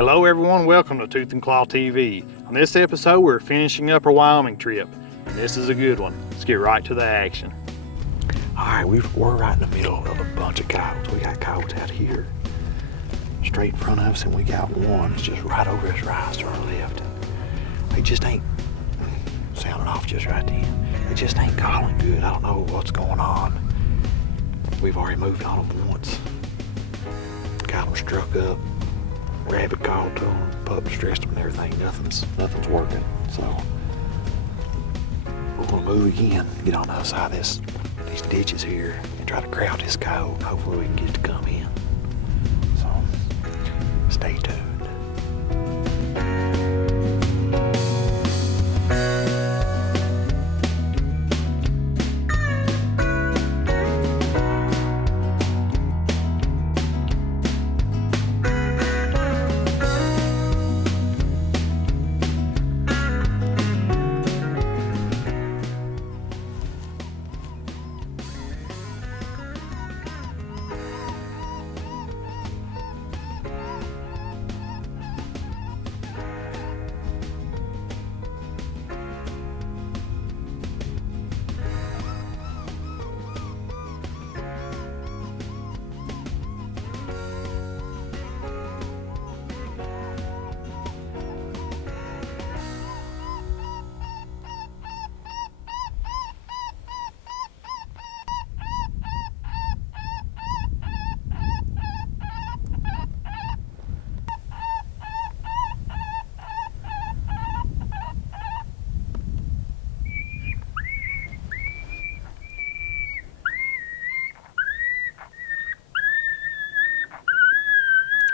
Hello everyone, welcome to Tooth and Claw TV. On this episode we're finishing up our Wyoming trip, and this is a good one. Let's get right to the action. Alright, we're right in the middle of a bunch of coyotes. We got coyotes out here straight in front of us, and we got one that's just right over this rise to our left. They just ain't sounding off just right then. They just ain't calling good. I don't know what's going on. We've already moved on them once. Got them struck up. Rabbit called to them, pup stressed them and everything. Nothing's working. So we're gonna move again, get on the other side of these ditches here and try to crowd this coyote. Hopefully we can get it to come in. So stay tuned.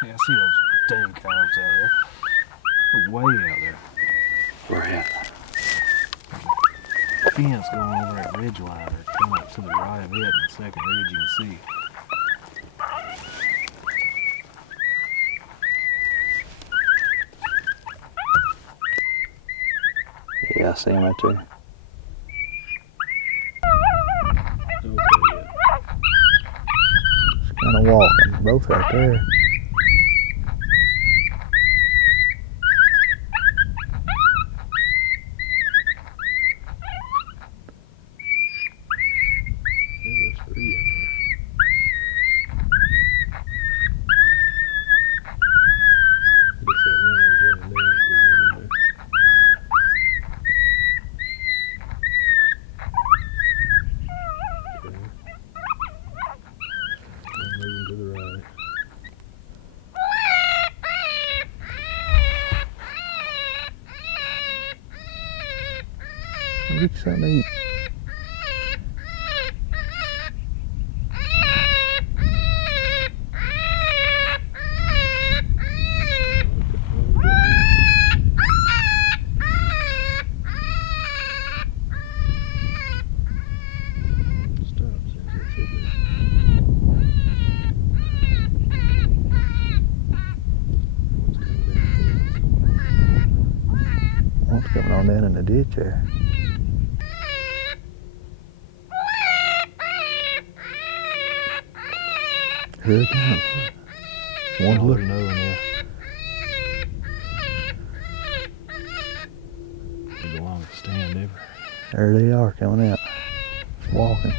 Yeah, I see those dang coyotes out there. They're way out there. Where at? Fence going over that ridge line, or coming up to the right of it, and the second ridge you can see. Yeah, I see him right there. Okay, yeah. Just kind of walking, both right there. There's 3 in there. Guess that one was running down to one in there. Okay. I'm moving to the right. Get you something to eat. One's coming on down in the ditch there. Here it comes. One's looking over there. They're the longest stand ever. There they are coming out. Just walking.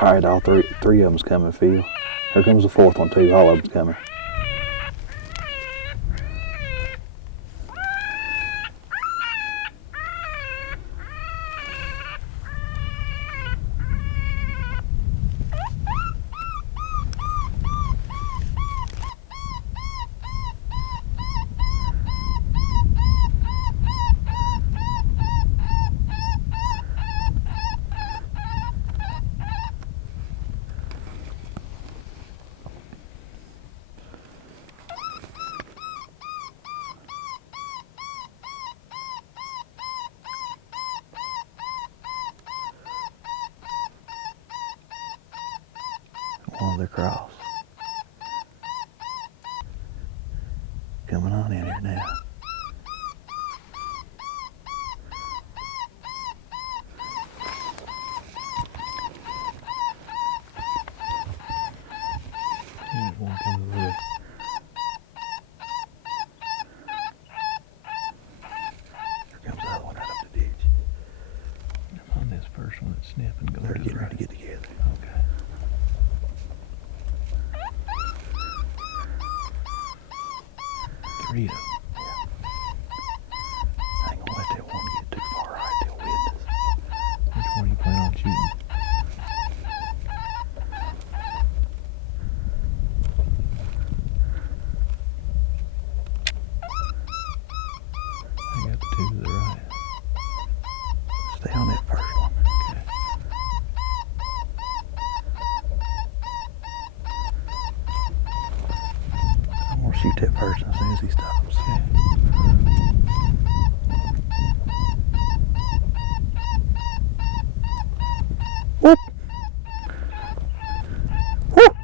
All right, all three of them's coming, Phil. Here comes the fourth one too. All of them's coming. Oh, they're cross. Coming on in here now. Here's one coming over there. Here comes the other one right up the ditch. On this first one that's sniffing, go They're to the getting right. ready to get together. Okay. Three of them. I ain't gonna let that one get too far right. They'll witness. Which one you plan on shooting? I got the two to the right. Stay on that first one. Okay. I'm gonna shoot that first as soon as he stops. Okay. Whoop! Whoop!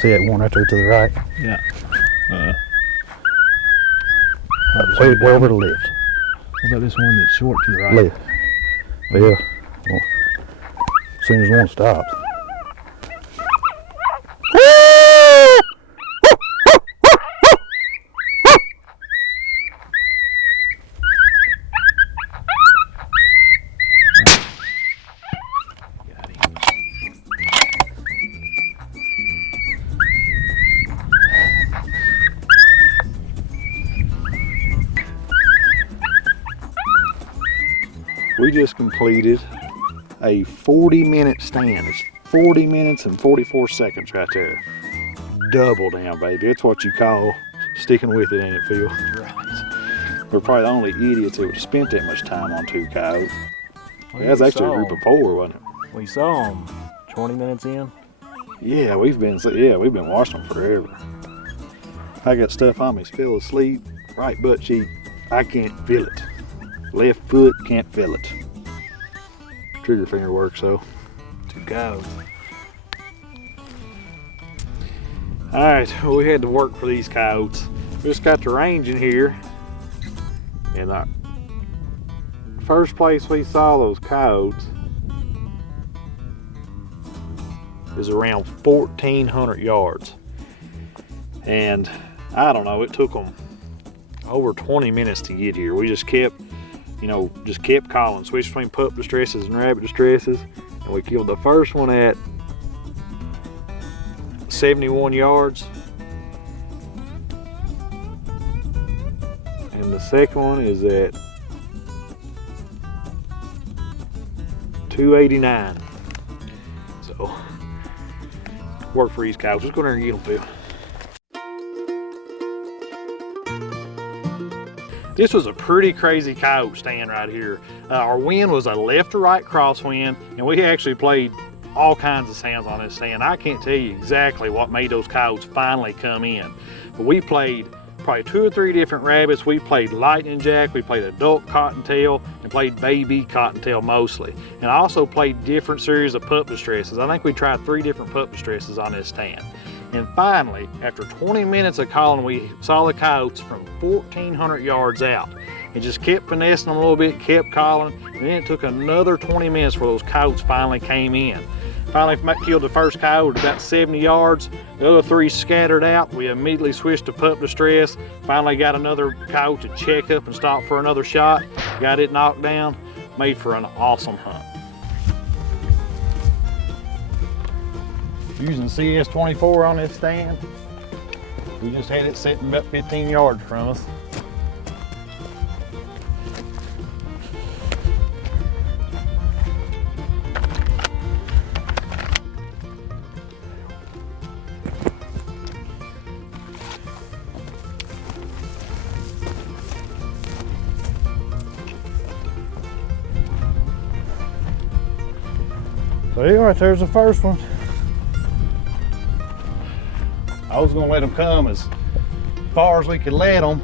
See that one right there to the right? Yeah. Way over to the left. What about this one that's short to the right? Left. Yeah. Well, as soon as one stops. Got him. We just completed a 40-minute stand. It's 40 minutes and 44 seconds right there. Double down, baby. That's what you call sticking with it, ain't it, Phil? Right. We're probably the only idiots that would have spent that much time on two coyotes. Well, That was we actually a saw group of 'em. four, wasn't it? We saw them 20 minutes in. Yeah, we've been watching them forever. I got stuff on me, fell asleep, right butt cheek, I can't feel it. Left foot, can't feel it. Trigger finger works though. Two cows. All right, well, we had to work for these coyotes. We just got the range in here, and the first place we saw those coyotes is around 1,400 yards. And I don't know, it took them over 20 minutes to get here. We just kept calling, switched between pup distresses and rabbit distresses, and we killed the first one at 71 yards, and the second one is at 289. So work for these cows. Let's go there and get them, Phil. This was a pretty crazy coyote stand right here. Our wind was a left to right crosswind, and we actually played all kinds of sounds on this stand. I can't tell you exactly what made those coyotes finally come in, but we played probably 2 or 3 different rabbits. We played lightning jack, we played adult cottontail, and played baby cottontail mostly. And I also played different series of pup distresses. I think we tried 3 different pup distresses on this stand. And finally, after 20 minutes of calling, we saw the coyotes from 1,400 yards out. It just kept finessing them a little bit, kept calling, and then it took another 20 minutes for those coyotes finally came in. Finally killed the first coyote at about 70 yards. The other 3 scattered out. We immediately switched to pup distress. Finally got another coyote to check up and stop for another shot. Got it knocked down. Made for an awesome hunt. Using CS24 on this stand. We just had it sitting about 15 yards from us. So here, right there's the first one. I was gonna let them come as far as we could let them,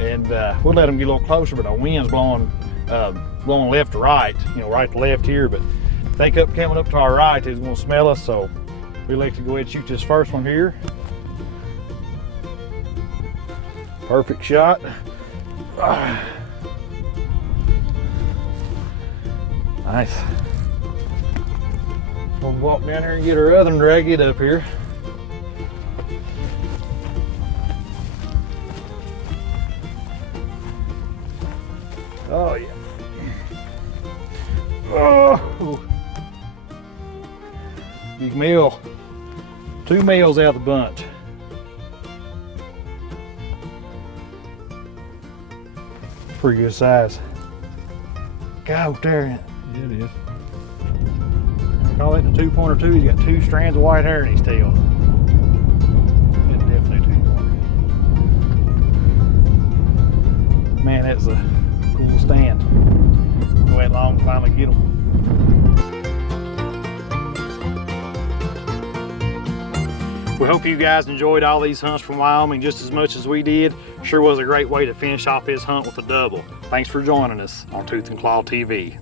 and we'll let them get a little closer, but our wind's blowing left to right, you know, right to left here, but if they kept coming up to our right, it's gonna smell us, so we like to go ahead and shoot this first one here. Perfect shot. Nice. We'll walk down here and get our other and drag it up here. Oh yeah. Oh, big meal. 2 meals out of the bunch. Pretty good size. Go there. Yeah, it is. I call it the 2-pointer too. He's got 2 strands of white hair in his tail. It's definitely 2-pointer. Man, that's a cool stand. Go ahead long and finally get them. We hope you guys enjoyed all these hunts from Wyoming just as much as we did. Sure was a great way to finish off this hunt with a double. Thanks for joining us on Tooth and Claw TV.